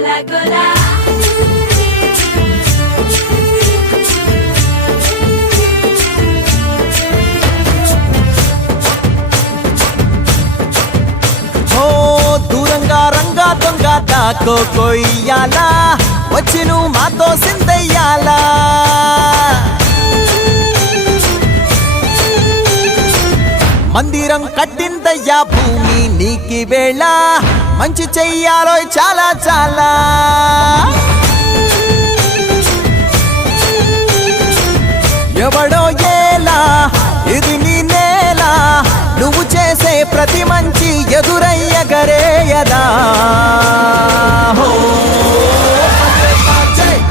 గోలా గోలా దూరంగా రంగా దొంగ దాకో కొయ్యాలా వచ్చి నువ్వు మాతో సిందయ్యాలా మందిరం కట్టిందయ్యా భూమి నీకి వేళ మంచి చెయ్యాలో చాలా చాలా ఎవడో ఏలా ఇది నీ నేల నువ్వు చేసే ప్రతి మంచి ఎదురయ్యగరేయదా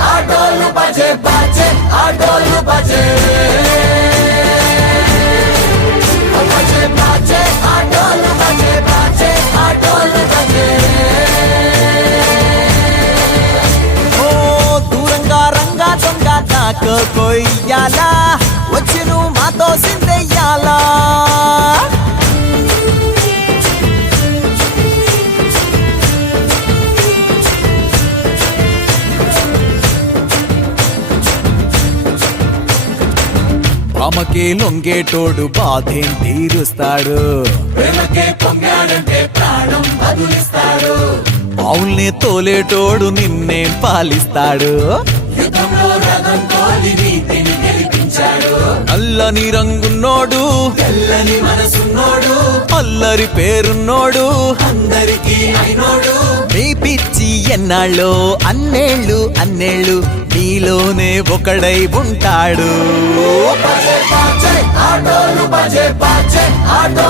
ఆటోలు బజే బాజే ఆటోలు బజే ఆటోలు బజే బాజే ఆటోలు బజే దూరంగా రంగా దొంగ నాకు కొయ్యాలా వచ్చి నువ్వు మాతో సిందెయ్యాలా ఆమెకే లొంగేటోడు బాధేం తీరుస్తాడు ఆవుల్ని తోలేటోడు నిన్నేం పాలిస్తాడు నల్లని రంగున్నోడు తెల్లని మనసున్నోడు అల్లరి పేరున్నోడు అందరికీ అయినోడు నీ పిచ్చి ఎన్నాళ్ళో అన్నేళ్ళు అన్నేళ్ళు నీలోనే ఒకడై ఉంటాడు ఆటోలు బజే బాజే ఆటో